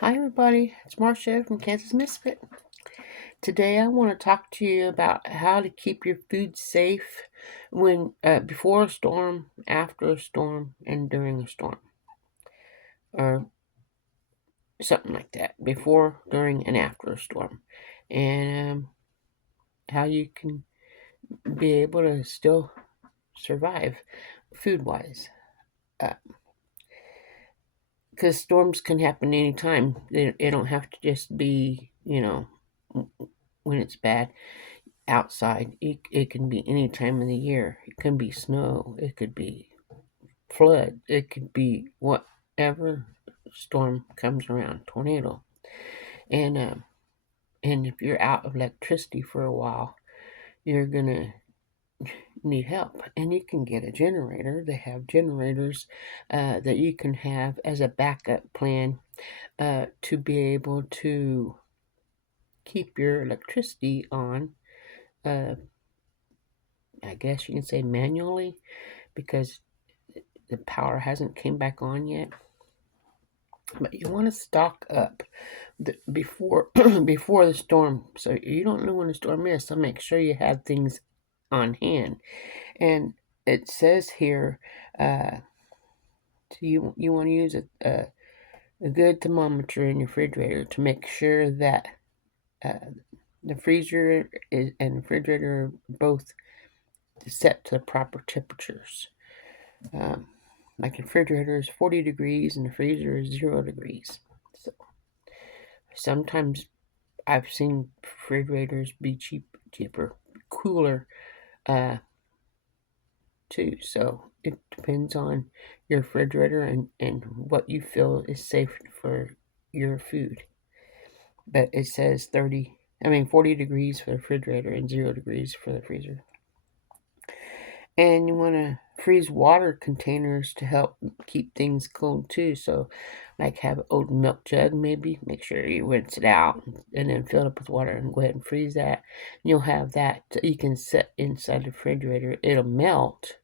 Hi everybody, it's Marcia from Kansas Misfit. Today I want to talk to you about how to keep your food safe when before a storm, after a storm, and during a storm, or something like that. Before, during, and after a storm, and how you can be able to still survive food-wise. Because storms can happen anytime. They don't have to just be, when it's bad outside. It can be any time of the year. It can be snow. It could be flood. It could be whatever storm comes around, tornado. And and if you're out of electricity for a while, you're gonna need help. And you can get a generator. They have generators that you can have as a backup plan to be able to keep your electricity on. Uh, I guess you can say manually because the power hasn't came back on yet. But you want to stock up before before the storm, so you don't know when the storm is. So make sure you have things on hand. And it says here, so you want to use a good thermometer in your refrigerator to make sure that uh, the freezer and the refrigerator are both set to the proper temperatures. Um, like the refrigerator is 40 degrees and the freezer is 0 degrees. So sometimes I've seen refrigerators be cheaper, cooler uh, too. So it depends on your refrigerator and what you feel is safe for your food. But it says 40 degrees for the refrigerator and 0 degrees for the freezer. And you want to freeze water containers to help keep things cold too. So, like have an old milk jug, maybe make sure you rinse it out and then fill it up with water and go ahead and freeze that. And you'll have that you can set inside the refrigerator. It'll melt.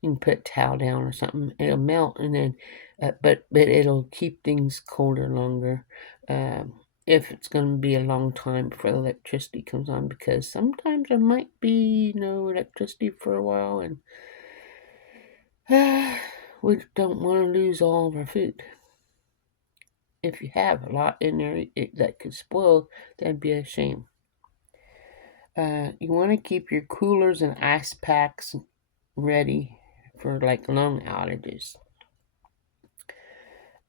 You can put a towel down or something. It'll melt, and then, but it'll keep things colder longer. If it's going to be a long time before the electricity comes on, because sometimes there might be no electricity for a while, and we don't want to lose all of our food. If you have a lot in there that could spoil, that'd be a shame. You want to keep your coolers and ice packs ready for like long outages.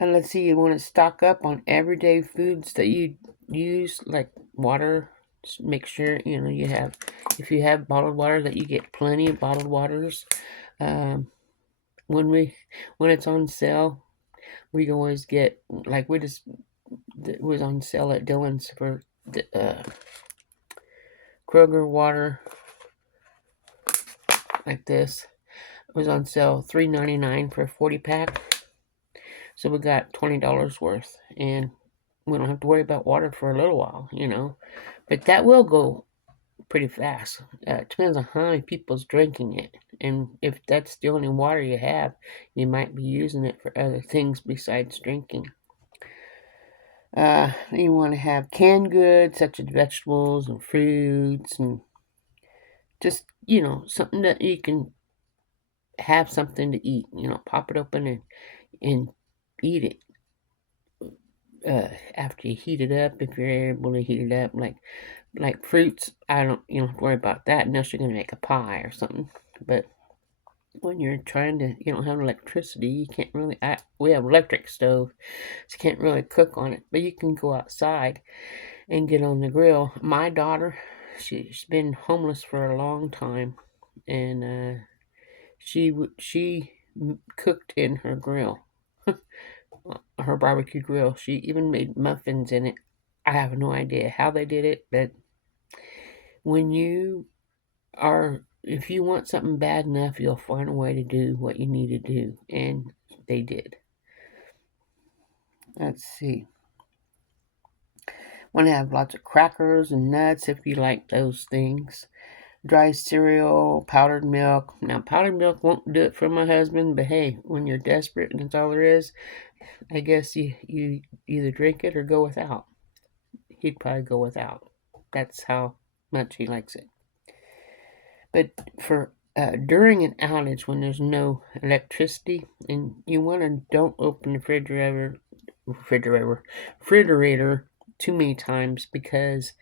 And let's see, you want to stock up on everyday foods that you use, like water. Just make sure you have, if you have bottled water, that you get plenty of bottled waters. Um, when it's on sale, we always get, like, it was on sale at Dillon's for the Kroger water, like this. It was on sale $3.99 for a 40 pack. So we got $20 worth, and we don't have to worry about water for a little while. But that will go pretty fast. It depends on how many people's drinking it, and if that's the only water you have, you might be using it for other things besides drinking. You want to have canned goods such as vegetables and fruits, and just something that you can have something to eat. Pop it open and eat it. After you heat it up, if you're able to heat it up, like fruits, I don't you don't have to worry about that unless you're gonna make a pie or something. But when you're trying to, you don't have electricity, you can't really. We have electric stove, so you can't really cook on it. But you can go outside and get on the grill. My daughter, she's been homeless for a long time, and she cooked in her grill, her barbecue grill. She even made muffins in it. I have no idea how they did it, but when you if you want something bad enough, you'll find a way to do what you need to do, and they did. Let's see. Want to have lots of crackers and nuts if you like those things. dry cereal, powdered milk. Now, powdered milk won't do it for my husband, but hey, when you're desperate and that's all there is, I guess you either drink it or go without. He'd probably go without. That's how much he likes it. But for during an outage when there's no electricity and you want to don't open the refrigerator too many times because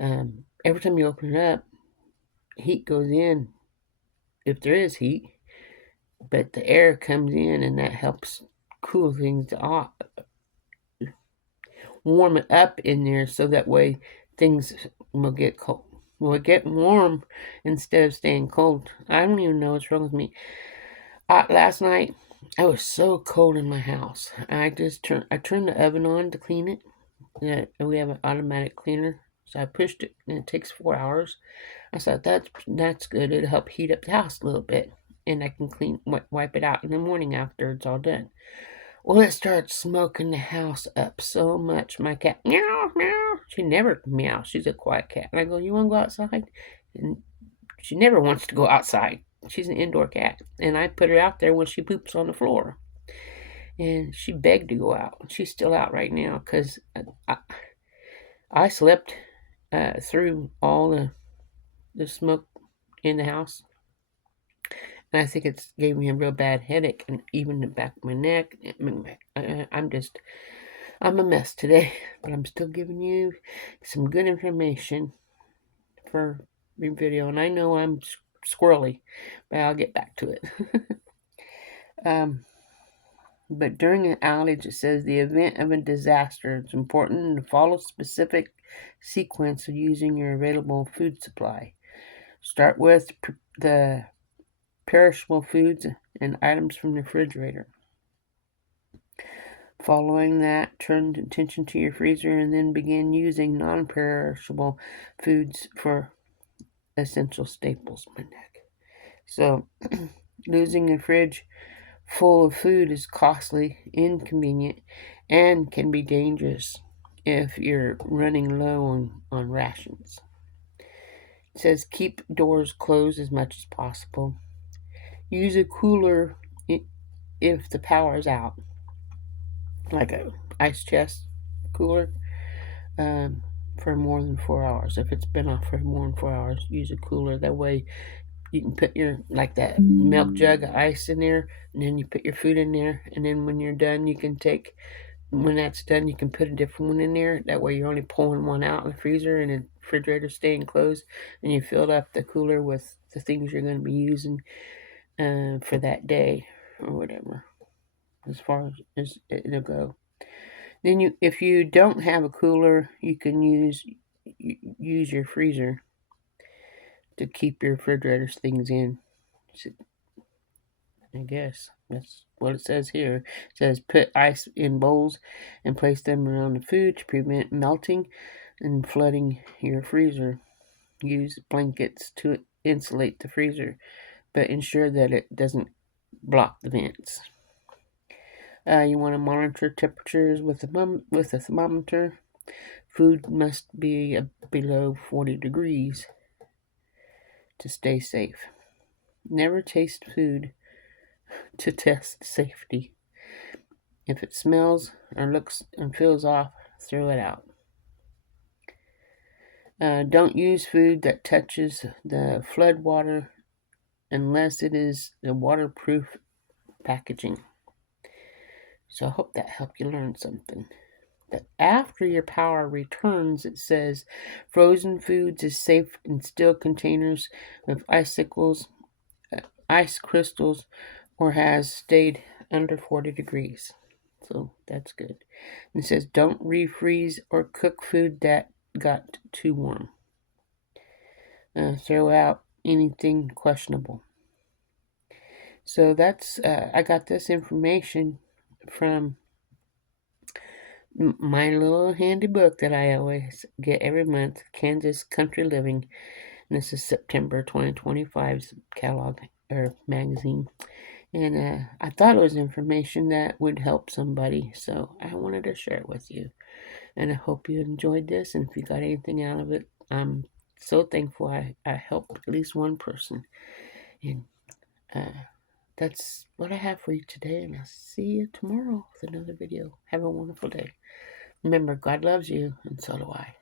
every time you open it up, heat goes in if there is heat, but the air comes in and that helps cool things off, warm it up in there so that way things will get cold. Will get warm instead of staying cold. I don't even know what's wrong with me. Last night I was so cold in my house. I turned the oven on to clean it. Yeah, we have an automatic cleaner, so I pushed it, and it takes 4 hours. I thought that's good. It'll help heat up the house a little bit, and I can wipe it out in the morning after it's all done. Well, it started smoking the house up so much. My cat, meow, meow. She never meows. She's a quiet cat. And I go, you want to go outside? And she never wants to go outside. She's an indoor cat. And I put her out there when she poops on the floor. And she begged to go out. She's still out right now because I slept through all the smoke in the house. And I think it's gave me a real bad headache and even the back of my neck. I'm a mess today, but I'm still giving you some good information for your video. And I know I'm squirrely, but I'll get back to it. But during an outage, it says the event of a disaster, it's important to follow specific sequence of using your available food supply. Start with the perishable foods and items from the refrigerator. Following that, turn attention to your freezer and then begin using non-perishable foods for essential staples. My neck. So, losing a fridge full of food is costly, inconvenient, and can be dangerous if you're running low on rations. It says keep doors closed as much as possible. Use a cooler if the power is out, like a ice chest cooler, for more than 4 hours. If it's been off for more than 4 hours, use a cooler. That way you can put your, like that milk jug of ice in there, and then you put your food in there, and then when you're done, when that's done, you can put a different one in there. That way you're only pulling one out in the freezer and the refrigerator staying closed, and you filled up the cooler with the things you're going to be using for that day or whatever, as far as it'll go. Then if you don't have a cooler, you can use your freezer to keep your refrigerator's things in. I guess that's what it says here. It says put ice in bowls and place them around the food to prevent melting and flooding your freezer. Use blankets to insulate the freezer, but ensure that it doesn't block the vents. You want to monitor temperatures with a thermometer. Food must be below 40 degrees to stay safe. Never taste food to test safety. If it smells or looks and feels off, throw it out. Don't use food that touches the flood water unless it is the waterproof packaging. So I hope that helped you learn something. That after your power returns, it says frozen foods is safe in steel containers with icicles, ice crystals, or has stayed under 40 degrees. So that's good. And it says don't refreeze or cook food that got too warm. Throw out anything questionable. So that's I got this information from my little handy book that I always get every month, Kansas Country Living. And this is September 2025's catalog or magazine. And I thought it was information that would help somebody, so I wanted to share it with you. And I hope you enjoyed this. And if you got anything out of it, I'm so thankful I helped at least one person. And that's what I have for you today. And I'll see you tomorrow with another video. Have a wonderful day. Remember, God loves you, and so do I.